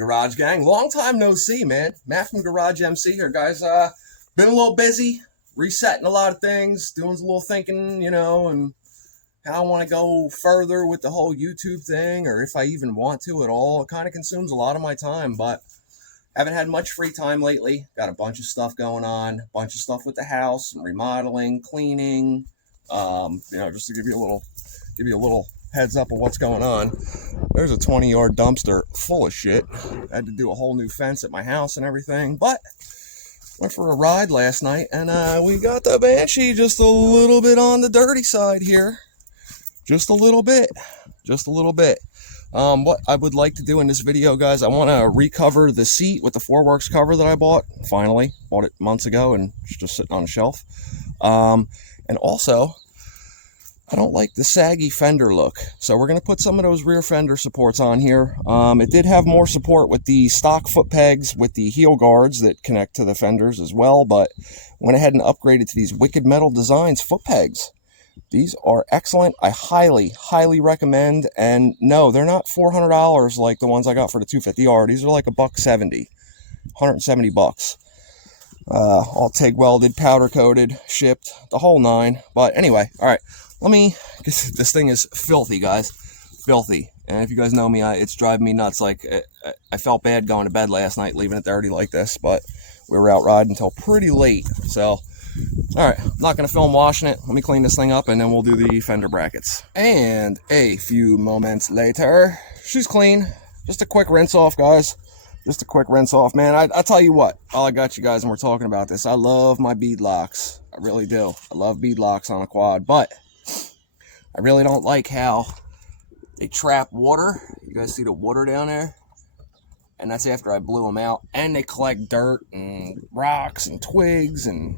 Garage Gang. Long time no see, man. Matt from GarageMC here, guys. Been a little busy, resetting a lot of things, doing a little thinking, and how I want to go further with the whole YouTube thing, or if I even want to at all. It kind of consumes a lot of my time, but haven't had much free time lately. Got a bunch of stuff going on, a bunch of stuff with the house, remodeling, cleaning. Just to give you a little heads up of what's going on. There's a 20-yard dumpster full of shit. I had to do a whole new fence at my house and everything, but went for a ride last night, and we got the Banshee just a little bit on the dirty side here. Just a little bit. What I would like to do in this video, guys, I want to recover the seat with the 4Works cover that I bought. Finally, bought it months ago, and it's just sitting on a shelf. And also, I don't like the saggy fender look, so we're going to put some of those rear fender supports on here. It did have more support with the stock foot pegs with the heel guards that connect to the fenders as well, but went ahead and upgraded to these Wicked Metal Designs foot pegs. These are excellent. I highly recommend, and no, they're not $400 like the ones I got for the 250R. These are like $170, 170 bucks. All TIG welded, powder coated, shipped, the whole nine. But anyway, all right, this thing is filthy, guys, filthy. And if you guys know me, it's driving me nuts. Like, I felt bad going to bed last night, leaving it dirty like this, but we were out riding until pretty late. So, all right, I'm not going to film washing it. Let me clean this thing up, and then we'll do the fender brackets. And a few moments later, she's clean. Just a quick rinse off, guys. Just a quick rinse off, man. I tell you what, while I got you guys and we're talking about this, I love my bead locks. I really do. I love bead locks on a quad, but I really don't like how they trap water. You guys see the water down there? And that's after I blew them out. And they collect dirt and rocks and twigs and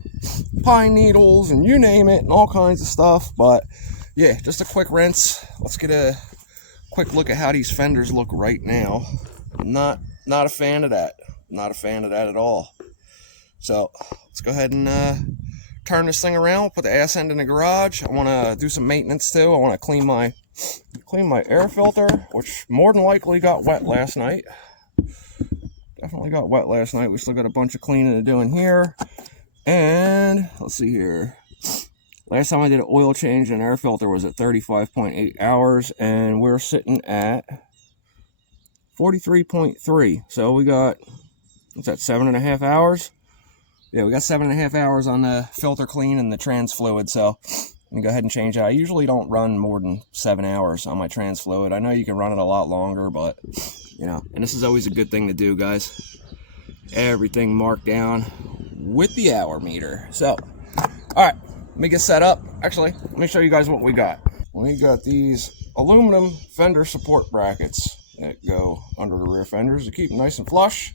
pine needles and you name it and all kinds of stuff. But yeah, just a quick rinse. Let's get a quick look at how these fenders look right now. Not a fan of that. Not a fan of that at all. So let's go ahead and turn this thing around. Put the ass end in the garage. I want to do some maintenance too. I want to clean my air filter, which more than likely got wet last night. Definitely got wet last night. We still got a bunch of cleaning to do in here. And let's see here. Last time I did an oil change and air filter was at 35.8 hours, and we're sitting at 43.3. So we got, what's that, 7.5 hours? Yeah, we got 7.5 hours on the filter clean and the trans fluid. So let me go ahead and change that. I usually don't run more than 7 hours on my trans fluid. I know you can run it a lot longer, but and this is always a good thing to do, guys. Everything marked down with the hour meter. So, all right, let me get set up. Actually, let me show you guys what we got. We got these aluminum fender support brackets that go under the rear fenders to keep them nice and flush.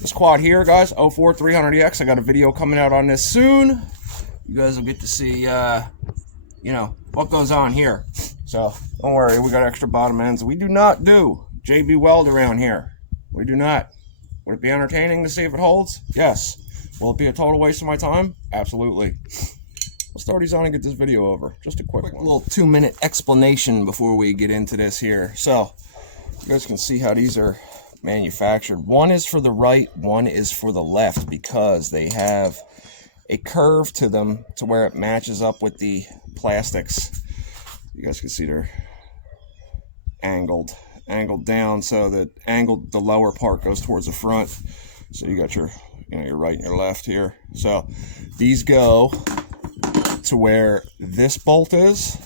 This quad here, guys, 04 300EX. I got a video coming out on this soon. You guys will get to see, what goes on here. So don't worry, we got extra bottom ends. We do not do JB weld around here. We do not. Would it be entertaining to see if it holds? Yes. Will it be a total waste of my time? Absolutely. Let's throw these on and get this video over. Just a quick little 2-minute explanation before we get into this here. So you guys can see how these are manufactured. One is for the right, one is for the left, because they have a curve to them to where it matches up with the plastics. You guys can see they're angled down, so that the lower part goes towards the front. So you got your right and your left here. So these go to where this bolt is,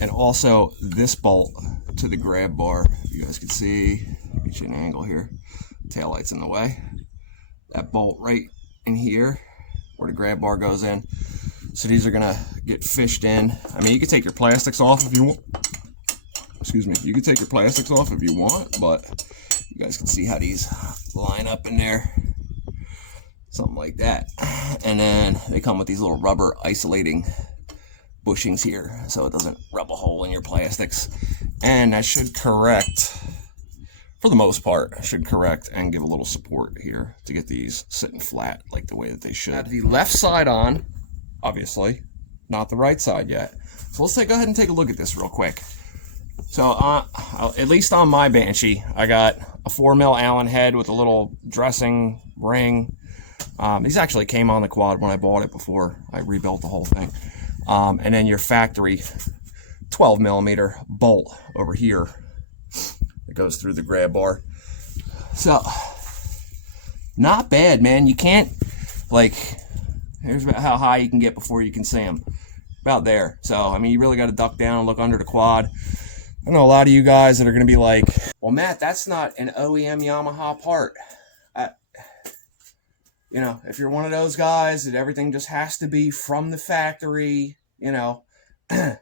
and also this bolt to the grab bar. You guys can see, get you an angle here. Taillight's in the way. That bolt right in here where the grab bar goes in. So these are gonna get fished in. I mean, you can take your plastics off if you want. Excuse me. You can take your plastics off if you want, but you guys can see how these line up in there. Something like that. And then they come with these little rubber isolating bushings here, so it doesn't rub a hole in your plastics. And that should correct, for the most part, should correct and give a little support here to get these sitting flat like the way that they should. Have the left side on, obviously, not the right side yet. So let's go ahead and take a look at this real quick. So at least on my Banshee, I got a 4mm Allen head with a little dressing ring. These actually came on the quad when I bought it before I rebuilt the whole thing. And then your factory 12mm bolt over here that goes through the grab bar. So not bad, man. You can't, like, here's about how high you can get before you can see them. About there. So I mean, you really got to duck down and look under the quad. I know a lot of you guys that are going to be like, well, Matt, that's not an OEM Yamaha part. You know, if you're one of those guys that everything just has to be from the factory, you know,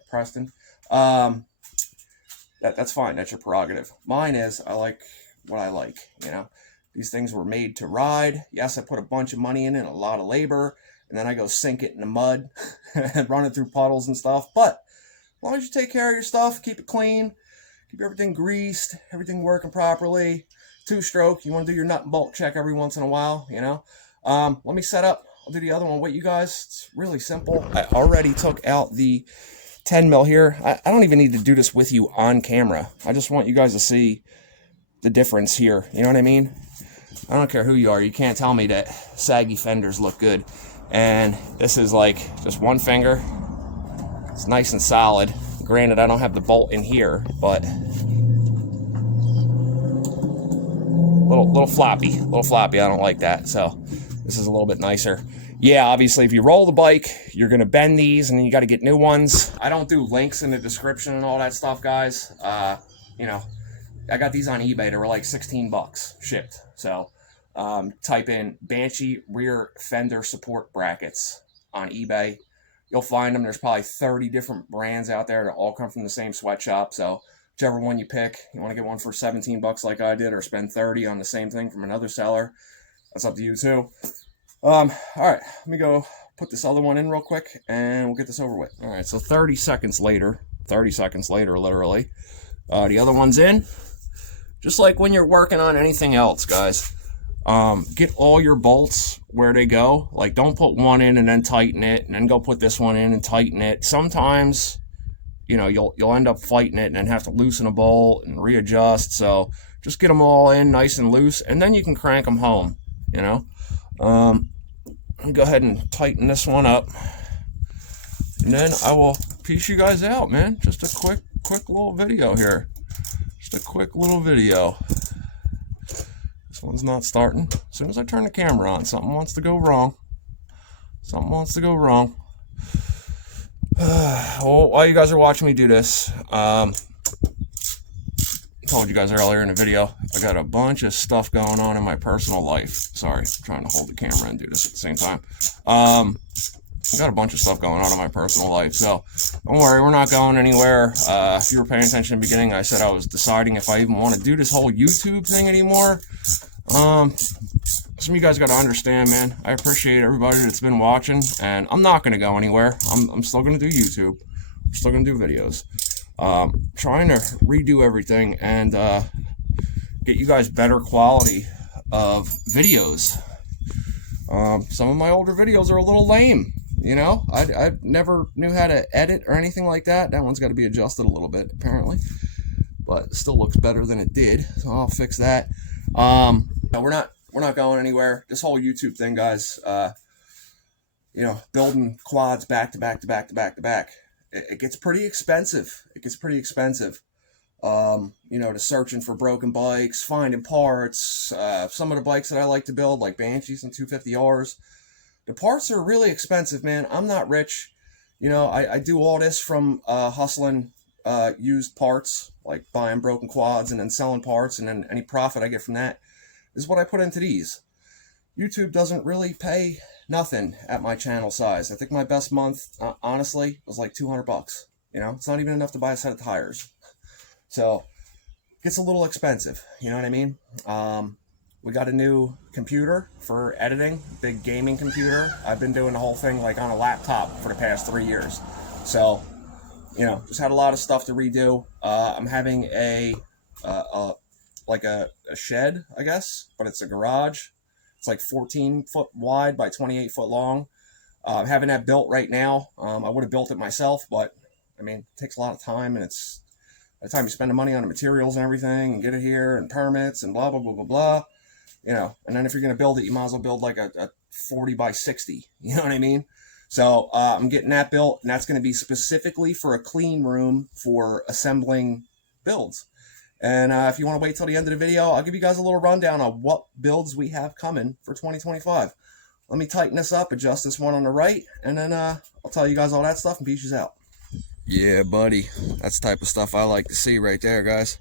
Preston, that's fine. That's your prerogative. Mine is, I like what I like, you know. These things were made to ride. Yes, I put a bunch of money in it, a lot of labor, and then I go sink it in the mud and run it through puddles and stuff. But as long as you take care of your stuff, keep it clean, keep everything greased, everything working properly, two-stroke, you want to do your nut and bolt check every once in a while, you know. Let me set up. I'll do the other one with you guys. It's really simple. I already took out the 10mm here. I don't even need to do this with you on camera. I just want you guys to see the difference here. You know what I mean? I don't care who you are. You can't tell me that saggy fenders look good. And this is like just one finger. It's nice and solid. Granted, I don't have the bolt in here, but little floppy. I don't like that. So this is a little bit nicer. Yeah, obviously, if you roll the bike, you're going to bend these, and then you got to get new ones. I don't do links in the description and all that stuff, guys. You know, I got these on eBay. They were like 16 bucks shipped. So type in Banshee rear fender support brackets on eBay. You'll find them. There's probably 30 different brands out there that all come from the same sweatshop. So whichever one you pick, you want to get one for 17 bucks like I did, or spend 30 on the same thing from another seller. That's up to you too. All right, let me go put this other one in real quick and we'll get this over with. All right, so 30 seconds later, literally, the other one's in. Just like when you're working on anything else, guys, get all your bolts where they go. Like, don't put one in and then tighten it, and then go put this one in and tighten it. Sometimes, you know, you'll end up fighting it and then have to loosen a bolt and readjust. So just get them all in nice and loose, and then you can crank them home, you know. Let me go ahead and tighten this one up, and then I will piece you guys out, man. Just a quick little video here. Just a quick little video. This one's not starting. As soon as I turn the camera on, something wants to go wrong. Well, while you guys are watching me do this, I told you guys earlier in the video, I got a bunch of stuff going on in my personal life. Sorry, I'm trying to hold the camera and do this at the same time. I got a bunch of stuff going on in my personal life, so don't worry, we're not going anywhere. If you were paying attention in the beginning, I said I was deciding if I even want to do this whole YouTube thing anymore. Some of you guys got to understand, man, I appreciate everybody that's been watching, and I'm not going to go anywhere. I'm still going to do YouTube. I'm still going to do videos. Trying to redo everything and get you guys better quality of videos. Some of my older videos are a little lame, you know. I never knew how to edit or anything like that. That one's got to be adjusted a little bit, apparently, but it still looks better than it did, so I'll fix that. No, we're not going anywhere. This whole YouTube thing, guys, you know, building quads back to back, it gets pretty expensive. You know, to searching for broken bikes, finding parts. Some of the bikes that I like to build, like Banshees and 250Rs, the parts are really expensive, man. I'm not rich. You know, I do all this from hustling used parts, like buying broken quads and then selling parts, and then any profit I get from that is what I put into these. YouTube doesn't really pay nothing at my channel size. I think my best month, honestly, was like 200 bucks. You know, it's not even enough to buy a set of tires. So it gets a little expensive. You know what I mean? We got a new computer for editing, big gaming computer. I've been doing the whole thing like on a laptop for the past 3 years. So, you know, just had a lot of stuff to redo. I'm having like a shed, I guess, but it's a garage. It's like 14 foot wide by 28 foot long. I'm having that built right now. I would have built it myself, but I mean, it takes a lot of time, and By the time you spend the money on the materials and everything and get it here and permits and blah, blah, blah, blah, blah, you know, and then if you're going to build it, you might as well build like a 40 by 60, you know what I mean? So I'm getting that built, and that's going to be specifically for a clean room for assembling builds. And if you want to wait till the end of the video, I'll give you guys a little rundown on what builds we have coming for 2025. Let me tighten this up, adjust this one on the right, and then I'll tell you guys all that stuff and peace out. Yeah, buddy. That's the type of stuff I like to see right there, guys.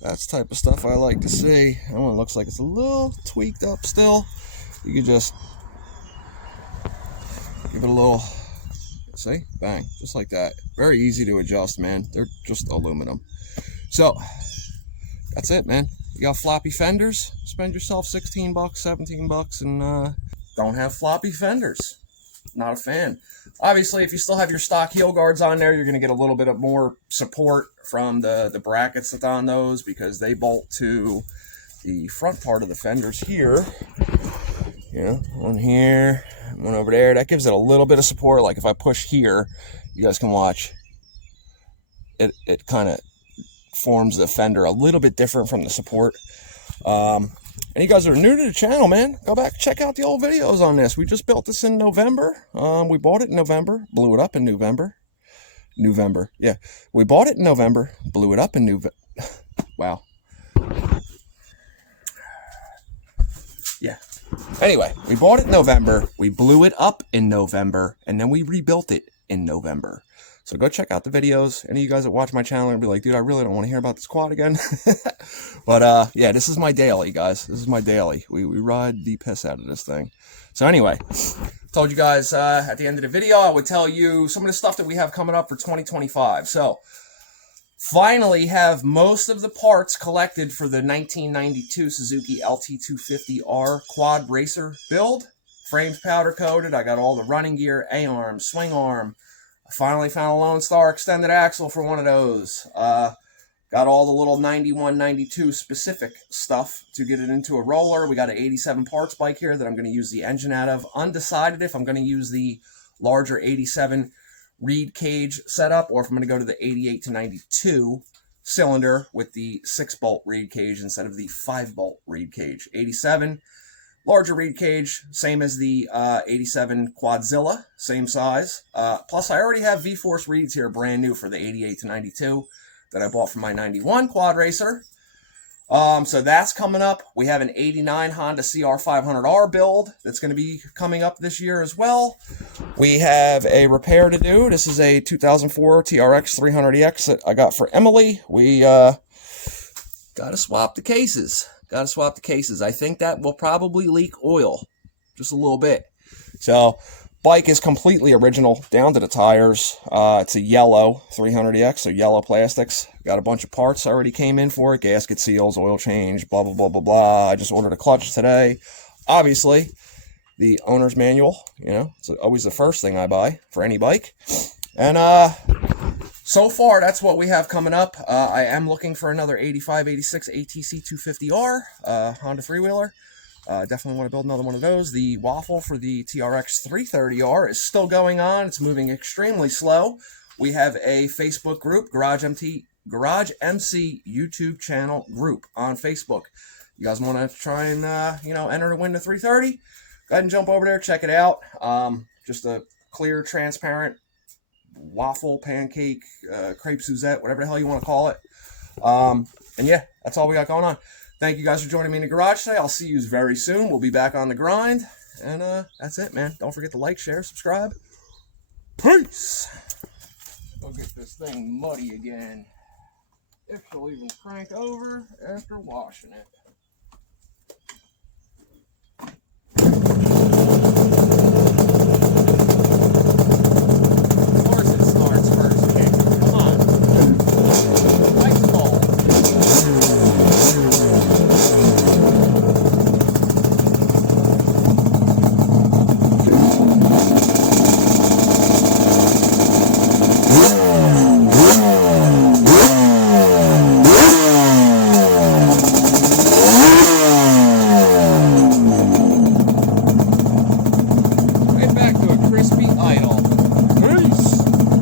That's the type of stuff I like to see. That one looks like it's a little tweaked up still. You can just give it a little, see? Bang. Just like that. Very easy to adjust, man. They're just aluminum. So, that's it, man. You got floppy fenders? Spend yourself 16 bucks, 17 bucks, and don't have floppy fenders. Not a fan. Obviously, if you still have your stock heel guards on there, you're going to get a little bit of more support from the brackets that's on those, because they bolt to the front part of the fenders here. You know, one here, one over there. That gives it a little bit of support. Like if I push here, you guys can watch. It kind of forms the fender a little bit different from the support. And you guys are new to the channel, man, go back, check out the old videos on this. We just built this in November. We bought it in November, blew it up in November. Yeah, we bought it in November, blew it up in November. Wow. Yeah. Anyway, we bought it in November, we blew it up in November, and then we rebuilt it in November. So go check out the videos. Any of you guys that watch my channel and be like, dude, I really don't want to hear about this quad again. But yeah, this is my daily, guys. This is my daily. We ride the piss out of this thing. So anyway, told you guys at the end of the video, I would tell you some of the stuff that we have coming up for 2025. So finally have most of the parts collected for the 1992 Suzuki LT250R quad racer build. Frames powder coated. I got all the running gear, A-arm, swing arm. I finally found a Lone Star extended axle for one of those. Got all the little 91, 92 specific stuff to get it into a roller. We got an 87 parts bike here that I'm going to use the engine out of. Undecided if I'm going to use the larger 87 reed cage setup or if I'm going to go to the 88 to 92 cylinder with the 6-bolt reed cage instead of the 5-bolt reed cage. 87. Larger reed cage, same as the 87 Quadzilla, same size. Plus, I already have V-Force reeds here, brand new for the 88 to 92 that I bought from my 91 quad racer. So that's coming up. We have an 89 Honda CR500R build that's going to be coming up this year as well. We have a repair to do. This is a 2004 TRX 300EX that I got for Emily. We got to swap the cases. Got to swap the cases. I think that will probably leak oil just a little bit. So, bike is completely original down to the tires. It's a yellow 300EX, so yellow plastics. Got a bunch of parts already came in for it. Gasket seals, oil change, blah, blah, blah, blah, blah. I just ordered a clutch today. Obviously, the owner's manual, you know, it's always the first thing I buy for any bike. And, so far, that's what we have coming up. I am looking for another 85-86 ATC 250R Honda three-wheeler. Definitely want to build another one of those. The waffle for the TRX 330R is still going on. It's moving extremely slow. We have a Facebook group, GarageMC YouTube channel group on Facebook. You guys want to try and, you know, enter to win the 330? Go ahead and jump over there, check it out. Just a clear, transparent waffle, pancake, crepe Suzette, whatever the hell you want to call it. And yeah, that's all we got going on. Thank you guys for joining me in the garage today. I'll see you very soon. We'll be back on the grind. And that's it, man. Don't forget to like, share, subscribe. Peace. Go get this thing muddy again. If she'll even crank over after washing it.